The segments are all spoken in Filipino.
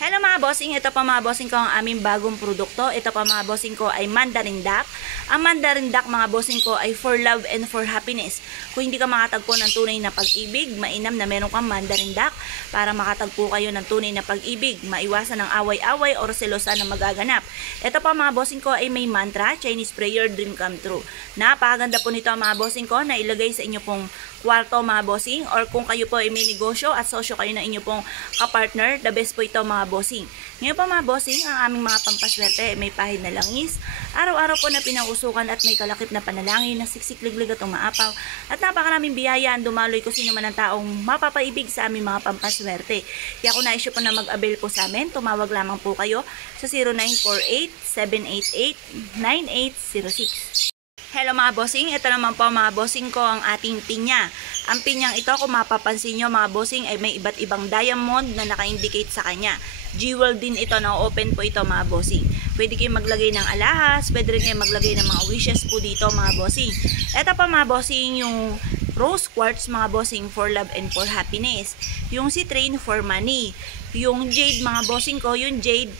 Hello mga bossing, ito pa mga bossing ko ang aming bagong produkto. Ito pa mga bossing ko ay Mandarin Duck. Ang Mandarin Duck mga bossing ko ay for love and for happiness. Kung hindi ka makatagpo ng tunay na pag-ibig, mainam na meron kang Mandarin Duck para makatagpo kayo ng tunay na pag-ibig, maiwasan ng away-away o selosan na magaganap. Ito pa mga bossing ko ay may mantra, Chinese prayer, dream come true. Napakaganda po nito mga bossing ko na ilagay sa inyo pong kwarto mga bossing, or kung kayo po ay may negosyo at sosyo kayo na inyo pong kapartner, the best po ito mga bossing. Ngayon pa mga bossing, ang aming mga pampaswerte may pahid na langis, araw-araw po na pinausukan at may kalakip na panalangin na siksik-liglig at umaapaw, at napakaraming biyaya ang dumaloy kung sino man ang taong mapapaibig sa aming mga pampaswerte. Kaya kung na-issue po na mag-avail po sa amin, tumawag lamang po kayo sa 0948-788-9806. Hello mga bossing, ito naman po mga bossing ko ang ating pinya. Ang pinyang ito, kung mapapansin nyo mga bossing, ay may iba't ibang diamond na naka-indicate sa kanya. Jewel din ito, na-open po ito mga bossing. Pwede kayo maglagay ng alahas, pwede rin kayo maglagay ng mga wishes po dito mga bossing. Ito pa mga bossing, yung rose quartz mga bossing, for love and for happiness. Yung citrine for money. Yung jade mga bossing ko, yung jade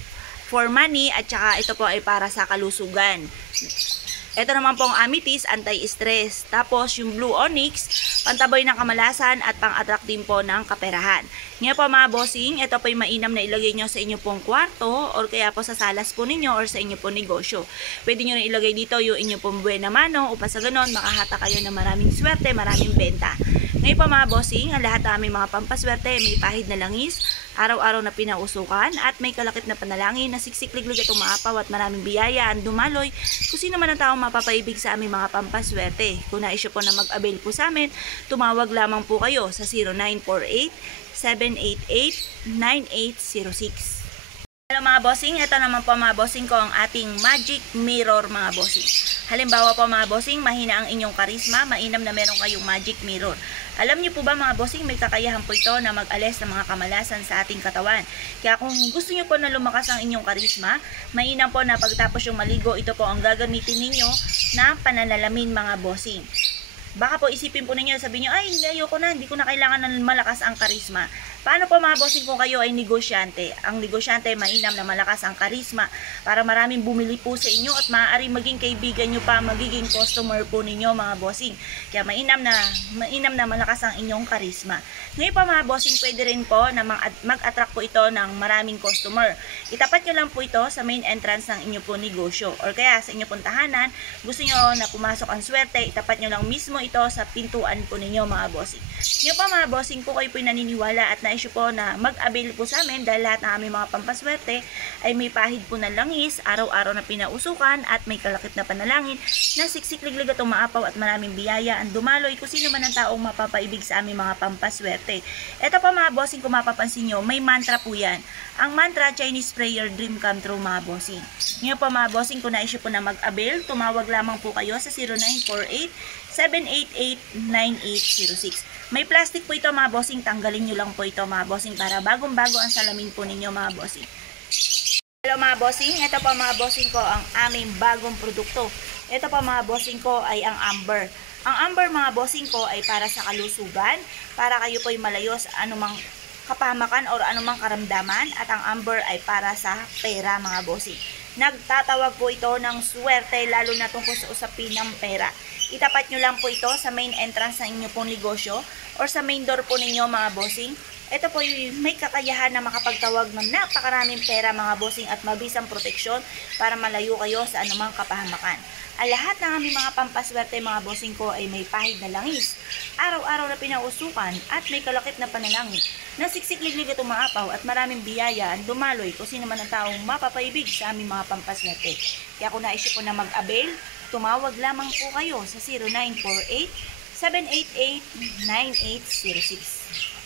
for money, at saka ito po ay para sa kalusugan. Ito naman pong amethyst, anti-stress. Tapos yung blue onyx, pantaboy ng kamalasan at pang-attract din po ng kaperahan. Ngayon po mga bossing, ito po yung mainam na ilagay nyo sa inyo pong kwarto or kaya po sa salas po ninyo or sa inyo pong negosyo. Pwede nyo na ilagay dito yung inyo pong buena mano upang sa ganon makahata kayo ng maraming swerte, maraming benta. Ngayon po mga bossing, ang lahat ng aming mga pampaswerte may pahid na langis, araw-araw na pinausukan at may kalakip na panalangin na siksik-liglig at umaapaw at maraming biyaya ang dumaloy kung sino man ang taong mapapaibig sa aming mga pampaswerte. Kung na-issue po na mag-avail po sa amin, tumawag lamang po kayo sa 0948-788-9806. Hello mga bossing, ito naman po mga bossing ko ang ating magic mirror mga bossing. Halimbawa po mga bossing, mahina ang inyong karisma, mainam na meron kayong magic mirror. Alam niyo po ba mga bossing, may kakayahan po ito na mag-alis ng mga kamalasan sa ating katawan. Kaya kung gusto niyo po na lumakas ang inyong karisma, mainam po na pagtapos yung maligo, ito po ang gagamitin ninyo na pananalamin mga bossing. Baka po isipin po ninyo, sabihin nyo, ay hindi, ayoko na, hindi ko na kailangan ng malakas ang karisma. Paano po mga bossing kung kayo ay negosyante? Ang negosyante mainam na malakas ang karisma para maraming bumili po sa inyo at maaari maging kaibigan nyo pa, magiging customer po ninyo mga bossing. Kaya mainam na malakas ang inyong karisma. Ngayon pa mga bossing, pwede rin po na mag-attract po ito ng maraming customer. Itapat nyo lang po ito sa main entrance ng inyo po negosyo or kaya sa inyo pong tahanan. Gusto nyo na pumasok ang swerte, itapat nyo lang mismo ito sa pintuan po ninyo mga bossing. Ngayon pa mga bossing, kung kayo po naniniwala at na-issue po na mag-avail po sa amin dahil lahat ng aming mga pampaswerte ay may pahid po na langis, araw-araw na pinausukan at may kalakip na panalangin na siksik-liglig at umaapaw at maraming biyaya ang dumaloy kung sino man ang taong mapapaibig sa aming mga pampaswerte. Ito pa mga bossing, kung mapapansin nyo, may mantra po yan. Ang mantra, Chinese prayer, dream come true mga bossing. Ngayon pa mga bossing, kung na-issue po na mag-avail, tumawag lamang po kayo sa 0948-788-9806. May plastic po ito mga bossing, tanggalin nyo lang po ito mga bossing para bagong-bago ang salamin po ninyo mga bossing. Hello mga bossing, ito pa mga bossing ko ang aming bagong produkto. Ito pa mga bossing ko ay ang amber. Ang amber mga bossing ko ay para sa kalusugan, para kayo po ay malayo sa anumang kapamakan or anumang karamdaman, at ang amber ay para sa pera mga bossing. Nagtatawag po ito ng swerte lalo na tungkol sa usapin ng pera. Itapat nyo lang po ito sa main entrance ng inyo pong negosyo or sa main door po ninyo mga bossing. Ito po yung may kakayahan na makapagtawag ng napakaraming pera mga bossing at mabisang proteksyon para malayo kayo sa anumang kapahamakan. Ang lahat ng aming mga pampaswerte mga bossing ko ay may pahid na langis, araw-araw na pinausukan at may kalakip na panalangin na siksik-liglig at umaapaw at maraming biyaya ang dumaloy kung sino man ang taong mapapaibig sa aming mga pampaswerte. Kaya kung na-issue po na mag-avail, tumawag lamang po kayo sa 0948-788-9806.